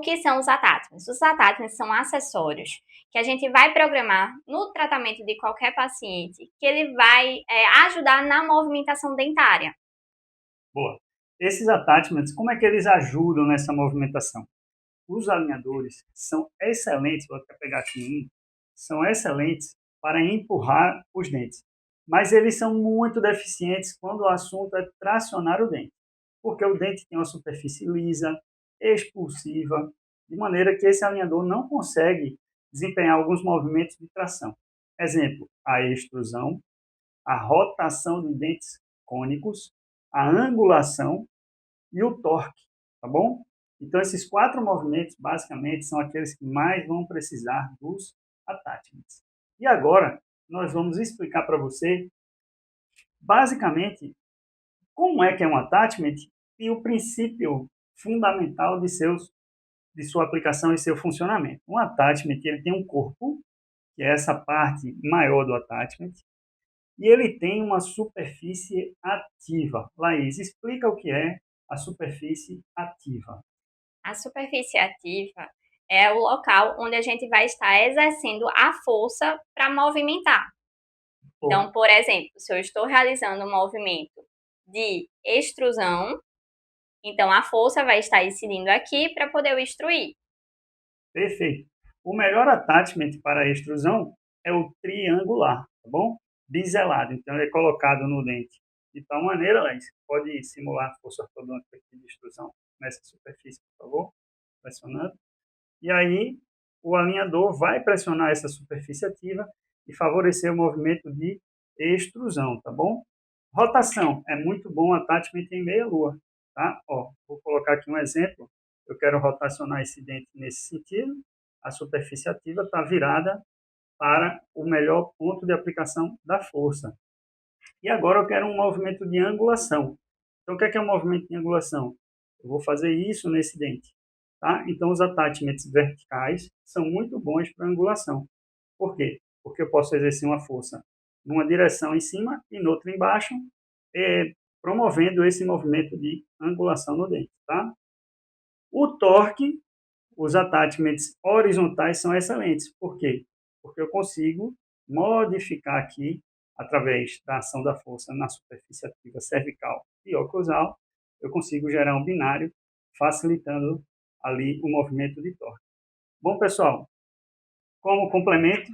o que são os attachments? Os attachments são acessórios que a gente vai programar no tratamento de qualquer paciente, que ele vai ajudar na movimentação dentária. Boa. Esses attachments, como é que eles ajudam nessa movimentação? Os alinhadores são excelentes, vou até pegar aqui são excelentes para empurrar os dentes. Mas eles são muito deficientes quando o assunto é tracionar o dente. Porque o dente tem uma superfície lisa, expulsiva, de maneira que esse alinhador não consegue desempenhar alguns movimentos de tração. Exemplo, a extrusão, a rotação de dentes cônicos, a angulação e o torque, tá bom? Então, esses 4 movimentos, basicamente, são aqueles que mais vão precisar dos attachments. E agora, nós vamos explicar para você, basicamente, como é que é um attachment e o princípio fundamental de sua aplicação e seu funcionamento. Um attachment, ele tem um corpo, que é essa parte maior do attachment, e ele tem uma superfície ativa. Laís, explica o que é a superfície ativa. A superfície ativa é o local onde a gente vai estar exercendo a força para movimentar. Então, por exemplo, se eu estou realizando um movimento de extrusão, então a força vai estar incidindo aqui para poder eu extruir. Perfeito. O melhor attachment para a extrusão é o triangular, tá bom? Biselado. Então, ele é colocado no dente de tal maneira, Laís, pode simular a força ortodôntica aqui de extrusão nessa superfície, por favor, pressionando. E aí, o alinhador vai pressionar essa superfície ativa e favorecer o movimento de extrusão, tá bom? Rotação. É muito bom o attachment em meia-lua, tá? Ó, vou colocar aqui um exemplo. Eu quero rotacionar esse dente nesse sentido. A superfície ativa está virada para o melhor ponto de aplicação da força. E agora eu quero um movimento de angulação. Então, o que é um movimento de angulação? Eu vou fazer isso nesse dente. Tá? Então, os attachments verticais são muito bons para angulação. Por quê? Porque eu posso exercer uma força numa direção em cima e noutra embaixo, promovendo esse movimento de angulação no dente. Tá? O torque, os attachments horizontais são excelentes. Por quê? Porque eu consigo modificar aqui, através da ação da força na superfície ativa cervical e oclusal, eu consigo gerar um binário, facilitando ali o movimento de torque. Bom, pessoal, como complemento,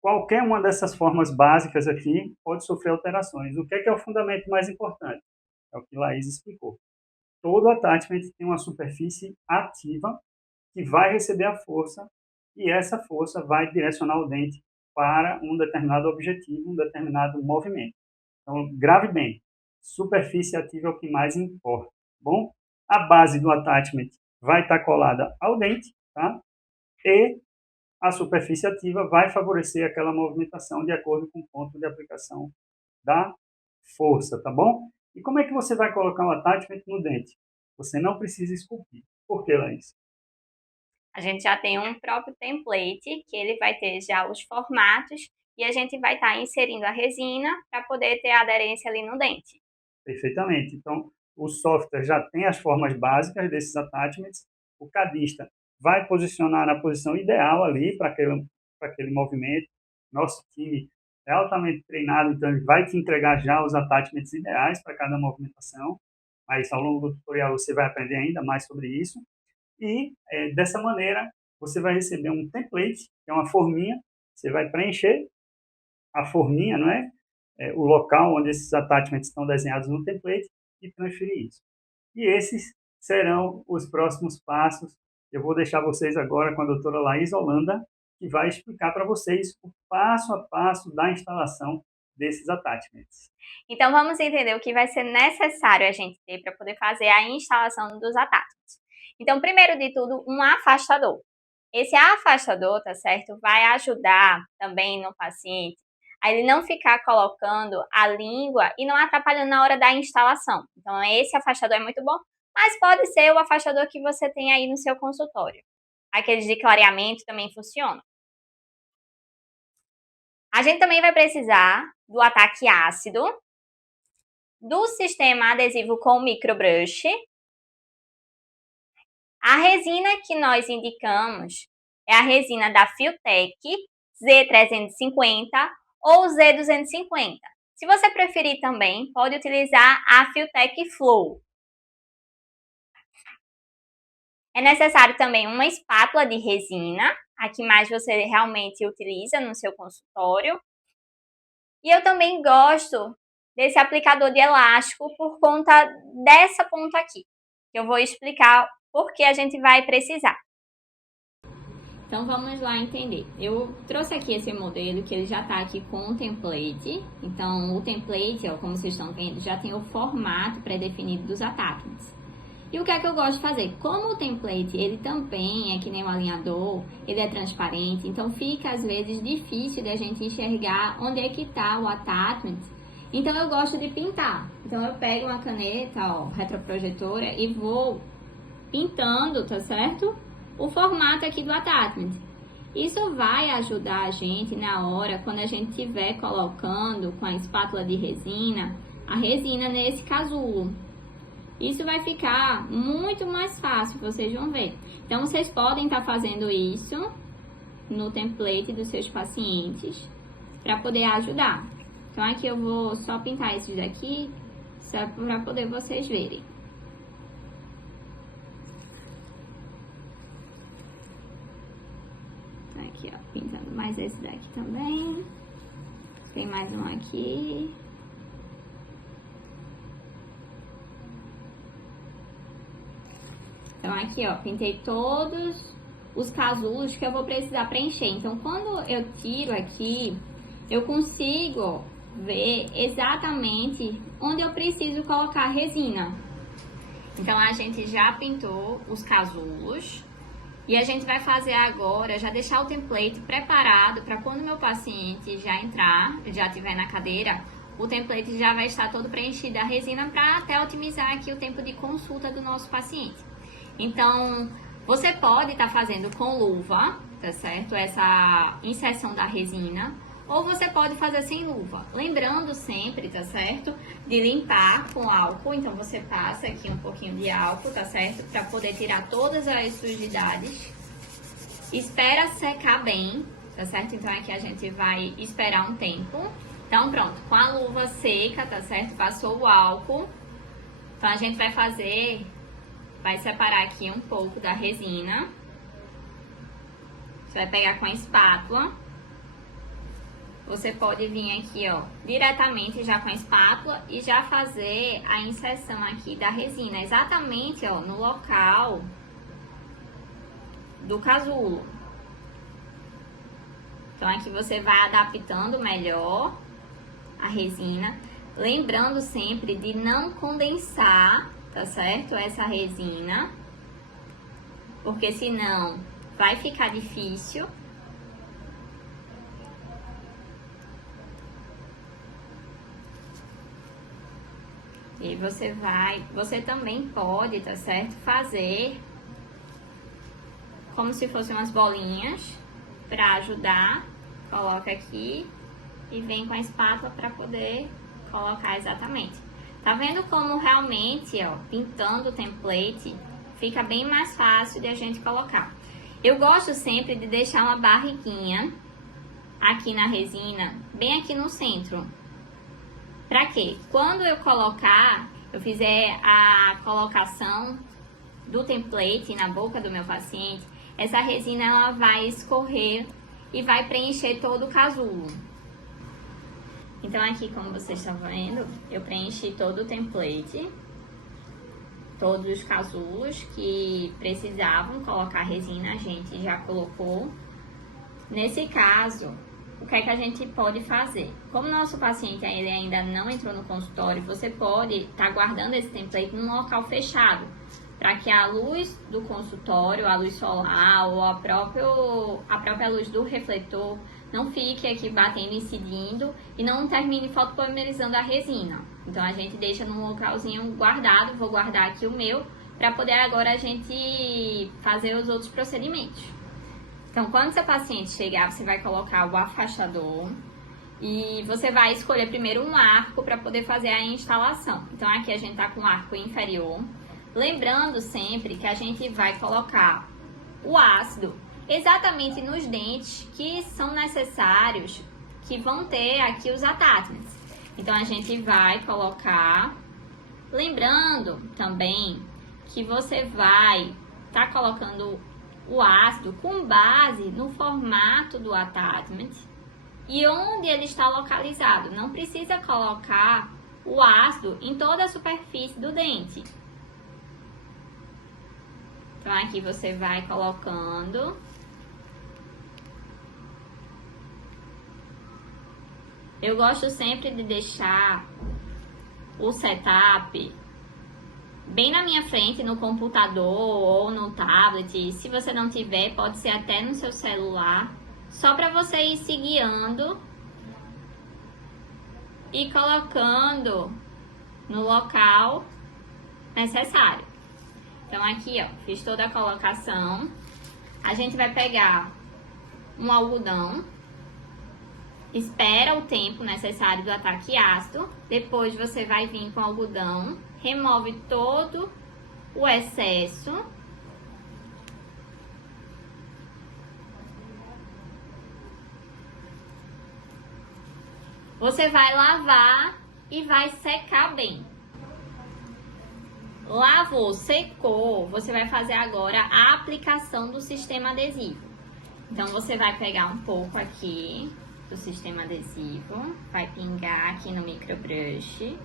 qualquer uma dessas formas básicas aqui pode sofrer alterações. O que é o fundamento mais importante? É o que Laís explicou. Todo attachment tem uma superfície ativa que vai receber a força e essa força vai direcionar o dente para um determinado objetivo, um determinado movimento. Então, grave bem, superfície ativa é o que mais importa, bom? A base do attachment vai estar colada ao dente, tá? E a superfície ativa vai favorecer aquela movimentação de acordo com o ponto de aplicação da força, tá bom? E como é que você vai colocar um attachment no dente? Você não precisa esculpir. Por que, Laís? A gente já tem um próprio template, que ele vai ter já os formatos, e a gente vai estar inserindo a resina para poder ter aderência ali no dente. Perfeitamente. Então, o software já tem as formas básicas desses attachments. O cadista vai posicionar na posição ideal ali para aquele movimento. Nosso time é altamente treinado, então ele vai te entregar já os attachments ideais para cada movimentação. Mas ao longo do tutorial você vai aprender ainda mais sobre isso. E dessa maneira você vai receber um template, que é uma forminha. Você vai preencher a forminha, não é? O local onde esses attachments estão desenhados no template e transferir isso. E esses serão os próximos passos. Eu vou deixar vocês agora com a doutora Laís Holanda, que vai explicar para vocês o passo a passo da instalação desses attachments. Então, vamos entender o que vai ser necessário a gente ter para poder fazer a instalação dos attachments. Então, primeiro de tudo, um afastador. Esse afastador, tá certo, vai ajudar também no paciente a ele não ficar colocando a língua e não atrapalhando na hora da instalação. Então, esse afastador é muito bom, mas pode ser o afastador que você tem aí no seu consultório. Aqueles de clareamento também funcionam. A gente também vai precisar do ataque ácido, do sistema adesivo com microbrush A resina que nós indicamos é a resina da Filtek Z350 ou Z250. Se você preferir também, pode utilizar a Filtek Flow. É necessário também uma espátula de resina, a que mais você realmente utiliza no seu consultório. E eu também gosto desse aplicador de elástico por conta dessa ponta aqui. Eu vou explicar por que a gente vai precisar. Então vamos lá entender. Eu trouxe aqui esse modelo que ele já está aqui com o template. Então o template, ó, como vocês estão vendo, já tem o formato pré-definido dos attachments. E o que é que eu gosto de fazer? Como o template, ele também é que nem um alinhador, ele é transparente, então fica às vezes difícil de a gente enxergar onde é que está o attachment. Então eu gosto de pintar. Então eu pego uma caneta, ó, retroprojetora e vou pintando, tá certo? O formato aqui do attachment. Isso vai ajudar a gente na hora, quando a gente estiver colocando com a espátula de resina, a resina nesse casulo. Isso vai ficar muito mais fácil, vocês vão ver. Então, vocês podem estar fazendo isso no template dos seus pacientes para poder ajudar. Então, aqui eu vou só pintar esses daqui, só para poder vocês verem. Aqui, ó, pintando mais esse daqui também. Tem mais um aqui. Então, aqui, ó, pintei todos os casulos que eu vou precisar preencher. Então, quando eu tiro aqui, eu consigo ver exatamente onde eu preciso colocar a resina. Então, a gente já pintou os casulos. E a gente vai fazer agora, já deixar o template preparado para quando meu paciente já entrar, já estiver na cadeira, o template já vai estar todo preenchido a resina para até otimizar aqui o tempo de consulta do nosso paciente. Então, você pode estar fazendo com luva, tá certo? Essa inserção da resina, ou você pode fazer sem luva. Lembrando sempre, tá certo? De limpar com álcool. Então, você passa aqui um pouquinho de álcool, tá certo? Para poder tirar todas as sujidades. Espera secar bem, tá certo? Então, aqui a gente vai esperar um tempo. Então, pronto. Com a luva seca, tá certo? Passou o álcool. Então, a gente vai fazer... Vai separar aqui um pouco da resina. Você vai pegar com a espátula. Você pode vir aqui, ó, diretamente já com a espátula e já fazer a inserção aqui da resina, exatamente, ó, no local do casulo. Então, aqui você vai adaptando melhor a resina, lembrando sempre de não condensar, tá certo? Essa resina, porque senão vai ficar difícil. E você também pode, tá certo? Fazer como se fossem umas bolinhas para ajudar. Coloca aqui e vem com a espátula para poder colocar exatamente. Tá vendo como realmente, ó, pintando o template, fica bem mais fácil de a gente colocar. Eu gosto sempre de deixar uma barriguinha aqui na resina, bem aqui no centro. Pra quê? Quando eu fizer a colocação do template na boca do meu paciente, essa resina ela vai escorrer e vai preencher todo o casulo. Então, aqui, como vocês estão vendo, eu preenchi todo o template, todos os casulos que precisavam colocar resina, a gente já colocou. Nesse caso, o que é que a gente pode fazer? Como o nosso paciente ele ainda não entrou no consultório, você pode estar guardando esse template num local fechado, para que a luz do consultório, a luz solar ou a própria luz do refletor não fique aqui batendo e incidindo e não termine fotopolimerizando a resina. Então, a gente deixa num localzinho guardado, vou guardar aqui o meu, para poder agora a gente fazer os outros procedimentos. Então, quando seu paciente chegar, você vai colocar o afastador e você vai escolher primeiro um arco para poder fazer a instalação. Então, aqui a gente tá com o arco inferior. Lembrando sempre que a gente vai colocar o ácido exatamente nos dentes que são necessários, que vão ter aqui os attachments. Então, a gente vai colocar, lembrando também que você vai estar colocando o ácido com base no formato do attachment e onde ele está localizado. Não precisa colocar o ácido em toda a superfície do dente. Então, aqui você vai colocando. Eu gosto sempre de deixar o setup bem na minha frente, no computador ou no tablet. Se você não tiver, pode ser até no seu celular. Só para você ir se guiando e colocando no local necessário. Então, aqui, ó, fiz toda a colocação. A gente vai pegar um algodão, espera o tempo necessário do ataque ácido, depois você vai vir com o algodão, remove todo o excesso. Você vai lavar e vai secar bem. Lavou, secou, você vai fazer agora a aplicação do sistema adesivo. Então, você vai pegar um pouco aqui do sistema adesivo, vai pingar aqui no microbrush.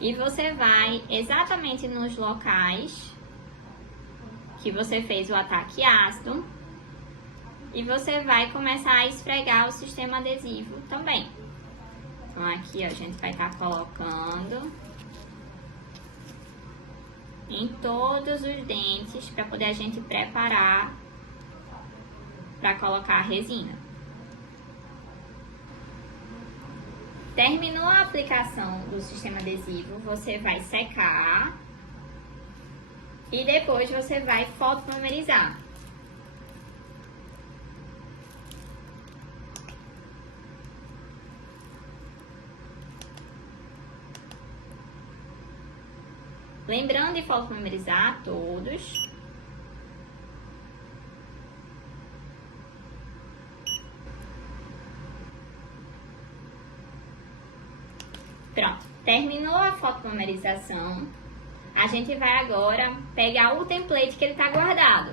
E você vai exatamente nos locais que você fez o ataque ácido. E você vai começar a esfregar o sistema adesivo também. Então, aqui, ó, a gente vai estar colocando em todos os dentes para poder a gente preparar para colocar a resina. Terminou a aplicação do sistema adesivo, você vai secar e depois você vai fotopolimerizar. Lembrando de fotopolimerizar todos. Pronto, terminou a fotopolymerização. A gente vai agora pegar o template que ele está guardado.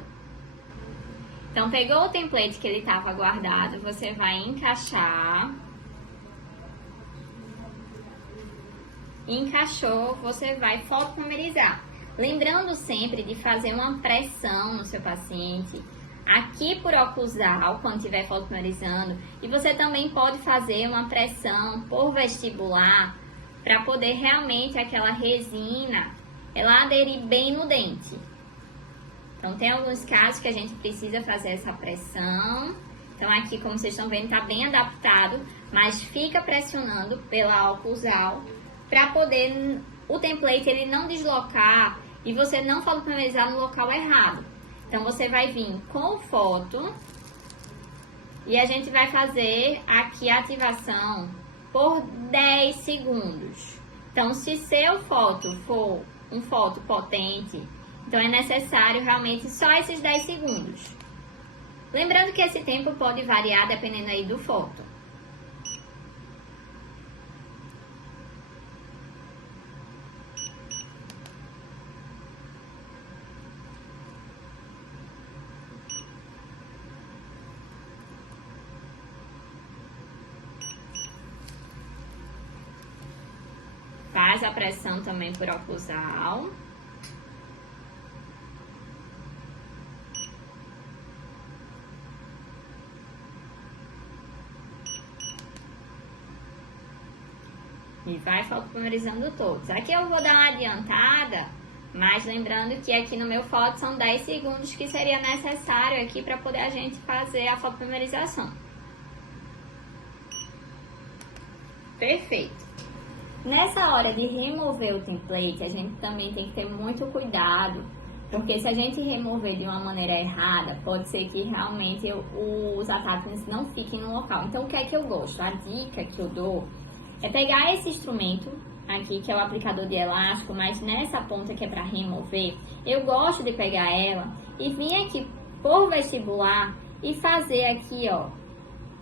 Então, pegou o template que ele estava guardado, você vai encaixar. Encaixou, você vai fotopolimerizar. Lembrando sempre de fazer uma pressão no seu paciente, aqui por oclusal, quando estiver fotopolimerizando, e você também pode fazer uma pressão por vestibular, para poder realmente aquela resina, ela aderir bem no dente. Então, tem alguns casos que a gente precisa fazer essa pressão. Então, aqui, como vocês estão vendo, está bem adaptado, mas fica pressionando pela oclusal, para poder o template ele não deslocar e você não fotopolimerizar no local errado. Então, você vai vir com o foto e a gente vai fazer aqui a ativação por 10 segundos. Então, se seu foto for um foto potente, então é necessário realmente só esses 10 segundos. Lembrando que esse tempo pode variar dependendo aí do foto. Faz a pressão também por oclusal. E vai fotopolimerizando todos. Aqui eu vou dar uma adiantada, mas lembrando que aqui no meu foto são 10 segundos que seria necessário aqui para poder a gente fazer a fotopolymerização. Perfeito. Nessa hora de remover o template, a gente também tem que ter muito cuidado Porque se a gente remover de uma maneira errada, pode ser que realmente os attachments não fiquem no local. Então, o que é que eu gosto? A dica que eu dou é pegar esse instrumento aqui, que é o aplicador de elástico, mas nessa ponta que é para remover, eu gosto de pegar ela e vir aqui por vestibular e fazer aqui, ó,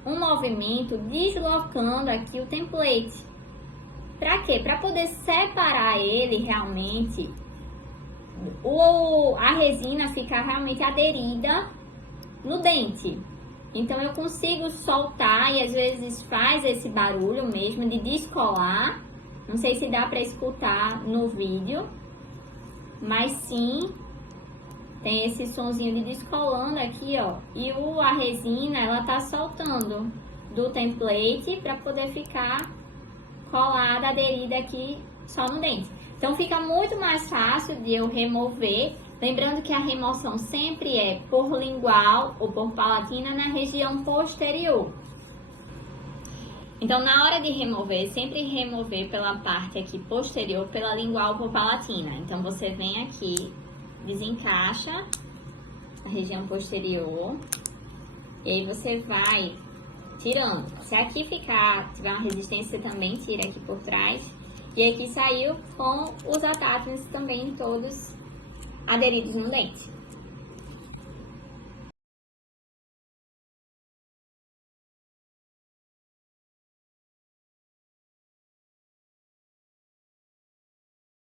um movimento deslocando aqui o template. Para quê? Para poder separar ele realmente, a resina ficar realmente aderida no dente. Então eu consigo soltar e às vezes faz esse barulho mesmo de descolar. Não sei se dá para escutar no vídeo, mas sim tem esse sonzinho de descolando aqui, ó. E a resina, ela tá soltando do template para poder ficar colada, aderida aqui só no dente. Então fica muito mais fácil de eu remover. Lembrando que a remoção sempre é por lingual ou por palatina na região posterior. Então, na hora de remover, sempre remover pela parte aqui posterior, pela lingual ou por palatina. Então, você vem aqui, desencaixa a região posterior e aí você vai tirando. Se aqui tiver uma resistência, você também tira aqui por trás. E aqui saiu com os attachments também todos aderidos no dente.